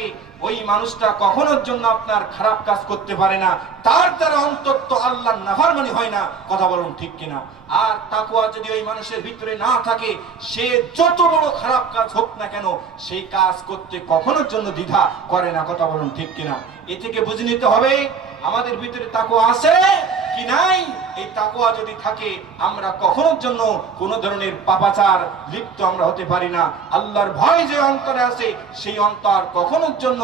থাকে ওই মানুষটা কখনোর জন্য আপনার খারাপ কাজ করতে পারে না, তার দ্বারা অন্তত আল্লাহর নাফরমানি হয় না। কথা বলুন ঠিক কিনা? আর তাকওয়া যদি ওই মানুষের ভিতরে না থাকে, সে যত বড় খারাপ কাজ হোক না কেন সেই কাজ করতে কখনোর জন্য দ্বিধা করে না। কথা বলুন ঠিক কিনা? এ থেকে বুঝে নিতে হবে আমাদের ভিতরে তাকওয়া আছে কি নাই। এই তাকওয়া যদি থাকে, আমরা কখনোর জন্য কোনো ধরনের পাপাচার লিপ্ত আমরা হতে পারি না। আল্লাহর ভয় যে অন্তরে আছে, সেই অন্তর কখনোর জন্য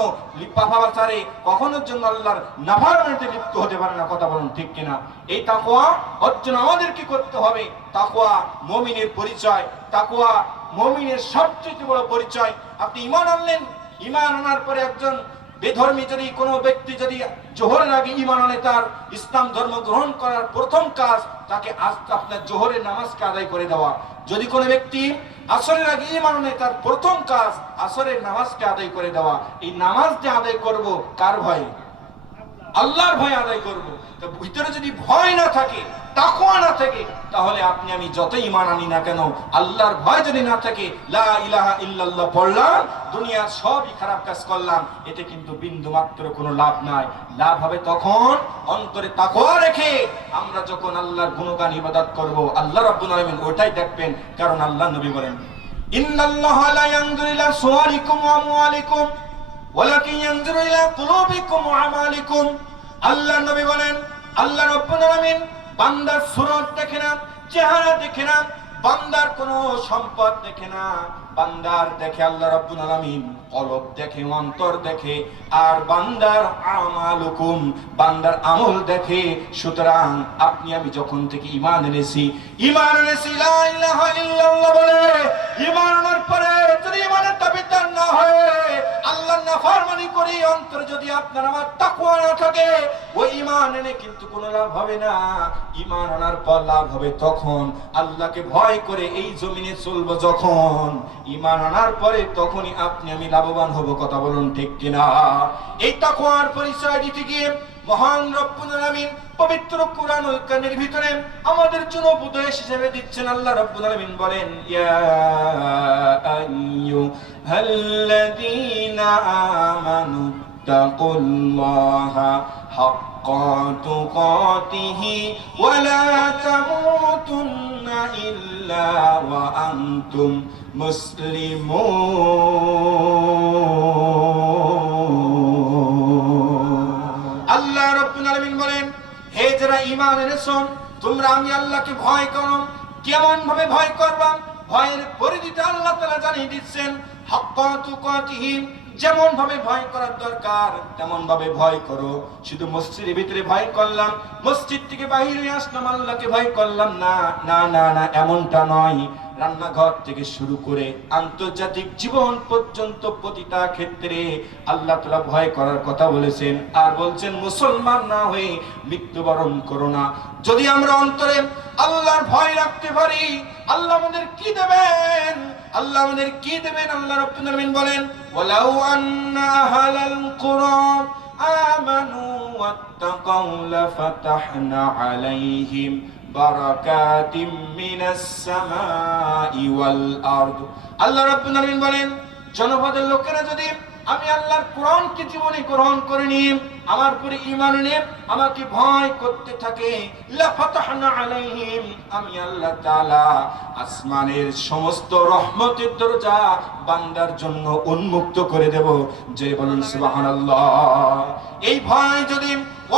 পাপাচারে, কখনোর জন্য আল্লাহর নাফরমানিতে লিপ্ত হতে পারে না। কথা বলুন ঠিক কিনা? এই তাকওয়া অর্জন আমাদের কি করতে হবে? তাকওয়া মুমিনের পরিচয়, তাকওয়া মুমিনের সবচেয়ে বড় পরিচয়। আপনি ঈমান আনলেন, ঈমান আনার পরে একজন বেধর্মী যদি কোনো ব্যক্তি যদি জোহরের আগে ঈমান আনে, তার ইসলাম ধর্ম গ্রহণ করার প্রথম কাজ তাকে আপনার জোহরের নামাজকে আদায় করে দেওয়া। যদি কোনো ব্যক্তি আসরের আগে ঈমান আনে, তার প্রথম কাজ আসরের নামাজকে আদায় করে দেওয়া। এই নামাজ যে আদায় করব কার ভয়ে? আল্লাহর ভয়ে আদায় করব। তো ভিতরে যদি ভয় না থাকে, তাকওয়া না থাকে, তাহলে আপনি আমি যত ঈমান আনি না কেন, আল্লাহর ভয় যদি না থাকে, লা ইলাহা ইল্লাল্লাহ পড়লাম, দুনিয়ার সবই খারাপ কাজ করলাম, এতে কিন্তু বিন্দু মাত্র কোনো লাভ নাই। লাভ হবে তখন অন্তরে তাকওয়া রেখে আমরা যখন আল্লাহর গুণগান ইবাদত করব। আল্লাহ রাব্বুল আলামিন ওটাই দেখবেন, কারণ আল্লাহ নবী বলেন, ইন্নাল্লাহা লা ইয়ানজুরু ইলা সুওয়ারিকুম ওয়া আমওয়ালিকুম ওয়ালাকিন ইয়ানজুরু ইলা কুলুবিকুম ওয়া আমালিকুম। আল্লাহ নবী বলেন, আল্লাহ রাব্বুল আলামিন বান্দার সুরত দেখে না, চেহারা দেখে না, বান্দার কোনো সম্পদ দেখে না, বান্দার দেখে আল্লাহ রাব্বুল আলামিন কলব দেখে, অন্তর দেখে, আর বান্দার আমালুকুম, বান্দার আমল দেখে। সুতরাং আপনি আমি যখন থেকে ঈমান এনেছি লা ইলাহা ইল্লাল্লাহ বলে, ঈমান আনার পরে যদি ঈমানের দাবিদার না হয়, আল্লাহর নাফরমানি করি, অন্তরে যদি আপনার আমার তাকওয়া না থাকে, ওই ঈমান এনে কিন্তু কোনো লাভ হবে না। ঈমান আনার পর লাভ হবে তখন আল্লাহকে ভয় করে এই জমিনে চলবো যখন। ঈমান আনার পরে তখনই আপনি আমি লাভবান হব। কথা বলুন ঠিক কিনা? এই তাকওয়ার পরিচয় দিতে গিয়ে মহান রব্বুল আলামিন পবিত্র কুরআনুল কারীমের ভিতরে আমাদের জন্য উপদেশ হিসেবে দিচ্ছেন। আল্লাহ রব্বুল আলামিন বলেন, ইয়া আইয়ুহাল্লাযীনা আমানু তাকুল্লাহা হাক্কা তুকাতিহি ওয়া লা তামুতুন্না ইল্লা ওয়া আনতুম মুসলিমুন। আল্লাহ রাব্বুল আলামিন বলেন, হে যারা ঈমান এনেছো, তোমরা আমি আল্লাহকে ভয় করো। কেমন ভাবে ভয় করবা? ভয়ের পরিধিটা আল্লাহ তাআলা জানিয়ে দিচ্ছেন। হাক্কা তুকাতিহি, যেমন ভাবে ভয় করার দরকার তেমন ভাবে ভয় করো। শুধু মসজিদের ভিতরে ভয় করলাম, মসজিদ থেকে বাইরে আসলাম, আল্লাহকে ভয় করলাম না, না না না, এমনটা নয়। রান্নাঘর থেকে শুরু করে আন্তর্জাতিক জীবন পর্যন্ত প্রতিটা ক্ষেত্রে আল্লাহ তাআলা ভয় করার কথা বলেছেন। আর বলছেন, মুসলমান না হয়ে মৃত্যুবরণ করো না। যদি আমরা অন্তরে আল্লাহর ভয় রাখতে পারি, আল্লাহ আমাদের কি দেবেন? আল্লাহ আমাদের কি দেবেন? আল্লাহ রাব্বুল আলামিন বলেন, ওয়ালাউ আন্না আহলাল কুরা আমানু ওয়াত্তাকাউ লাফাতাহনা আলাইহিম বারাকাতিম মিনাস সামাই ওয়াল আরদ। আল্লাহ রাব্বুল আলামিন বলেন, জনপদের লোকেরা যদি আমি আল্লাহর কোরআনকে জীবনে গ্রহণ করে নিয়ে আমার উপরে ঈমান নিয়ে আমাকে ভয় করতে থাকে, লাফাতাহনা আলাইহিম, আমি আল্লাহ তাআলা আসমানের সমস্ত রহমতের দরজা বান্দার জন্য উন্মুক্ত করে দেব। যে বলেন সুবহানাল্লাহ। এই ভয় যদি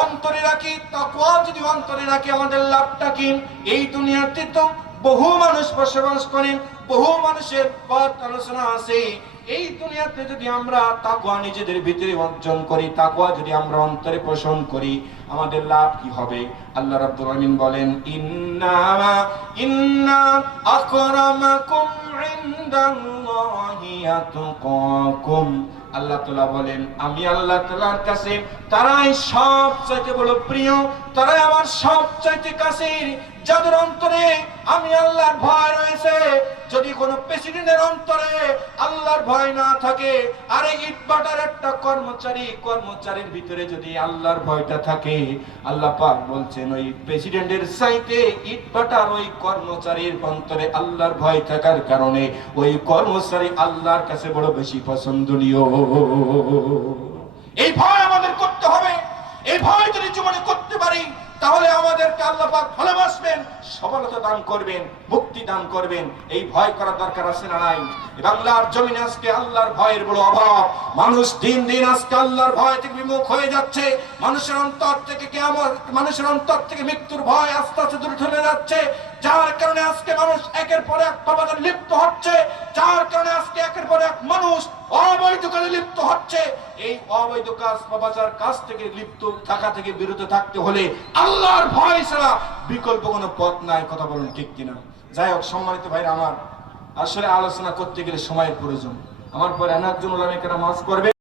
অন্তরে রাখি, তাকওয়া যদি অন্তরে রাখি, আমাদের লাভটা কি? এই দুনিয়াতে তো বহু মানুষ বসবাস করেন, বহু মানুষের পথ আলোচনা আছে। এই দুনিয়াতে যদি আমরা তাকওয়া নিজেদের ভিতরে অর্জন করি, তাকওয়া যদি আমরা অন্তরে পোষণ করি, আমাদের লাভ কি হবে? আল্লাহ রাব্বুল আলামিন বলেন, ইন্না আকরামাকুম ইনদাল্লাহি আতকাকুম। আল্লাহ তাআলা বলেন, আমি আল্লাহ তাআলার কাছে তারাই সবচেয়ে বড় প্রিয়, তারাই আমার সবচাইতে কাছের, যাদের অন্তরে আমি আল্লাহর ভয় রয়েছে। যদি কোনো প্রেসিডেন্টের অন্তরে আল্লাহর ভয় না থাকে, আরে ইটভাটার একটা কর্মচারীর ভিতরে যদি আল্লাহর ভয়টা থাকে, আল্লাহ পাক বলছেন ওই প্রেসিডেন্টের চাইতে ইটভাটার ওই কর্মচারীর অন্তরে আল্লাহর ভয় থাকার কারণে ওই কর্মচারী আল্লাহর কাছে বড় বেশি পছন্দনীয়। এই ভয় আমাদের করতে হবে। এই ভয় যদি জীবনে করতে পারি, তাহলে আমাদেরকে আল্লাহ পাক ভালোবাসবেন, সফলতা দান করবেন, মুক্তি দান করবেন। এই ভয় করার দরকার আছে না নাই? বাংলার জমিনে আজকে আল্লাহর ভয়ের বড় অভাব। মানুষ দিন দিন আজকে আল্লাহর ভয় থেকে বিমুখ হয়ে যাচ্ছে। মানুষের অন্তর থেকে কিয়ামত, মানুষের অন্তর থেকে মৃত্যুর ভয় আস্তে আস্তে দূরে চলে যাচ্ছে। যার কারণে আজকে মানুষ একের পর এক পাপাচারে লিপ্ত হচ্ছে। যার কারণে আজকে একের পর এক মানুষ অবৈধ কাজে লিপ্ত হচ্ছে। এই অবৈধ কাজ, পাপাচার কাজ থেকে লিপ্ত থাকা থেকে বিরত থাকতে হলে আল্লাহর ভয় ছাড়া বিকল্প কোনো পথ নাই। কথা বলুন ঠিক কিনা? যাই হোক সম্মানিত ভাইরা আমার, আসলে আলোচনা করতে গেলে সময়ের প্রয়োজন। আমার পরে একজন ওলামা কেরাম ওয়াজ করবে।